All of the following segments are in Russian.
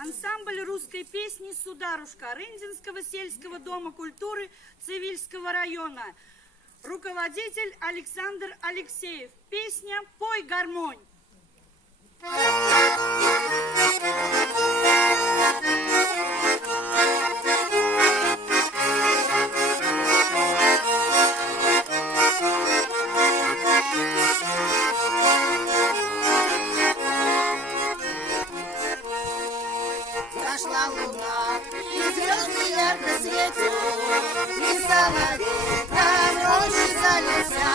Ансамбль русской песни «Сударушка» Рындинского сельского дома культуры Цивильского района. Руководитель Александр Алексеев. Песня «Пой, гармонь». Зашла луна, и звезды ярко светят, и соловей на рощи залился,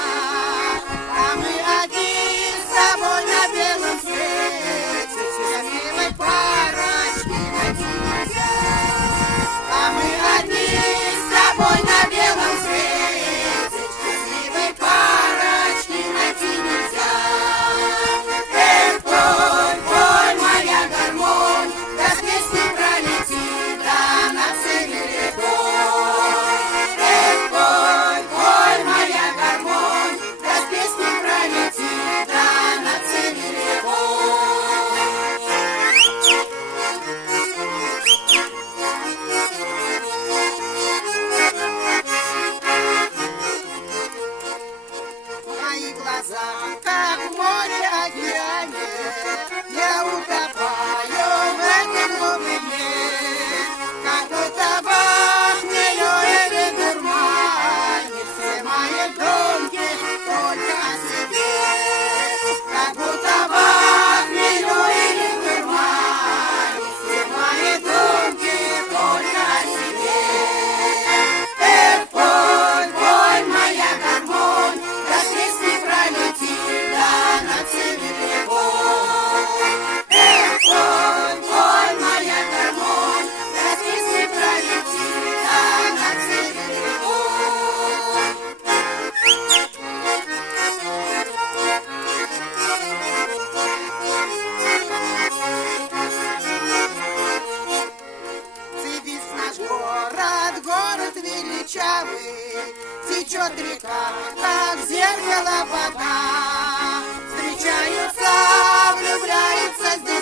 а мы одни с тобой на белом свете, счастливой парочки найти нельзя. А мы одни с тобой на белом свете, счастливой парочки найти нельзя. Эх, пой, пой, моя гармонь, да с песней пролети, да над всеми рекой. Эх, пой, пой, моя гармонь, да с песней пролети, да над всеми рекой. Мои глаза, как в море океане, я утопаю в этой глубине, как будто во хмелю или дурмане, все мои думки только о себе. Как будто во хмелю или дурмане, все мои думки только о себе. Эх, пой, пой, моя гармонь, да с песней пролети, да над всеми рекой. Эх, пой, пой, моя гармонь, да с песней пролети, да над всеми рекой. Цивильск наш город, город величавый, течет река, как зеркало вода. Встречаются, влюбляются здесь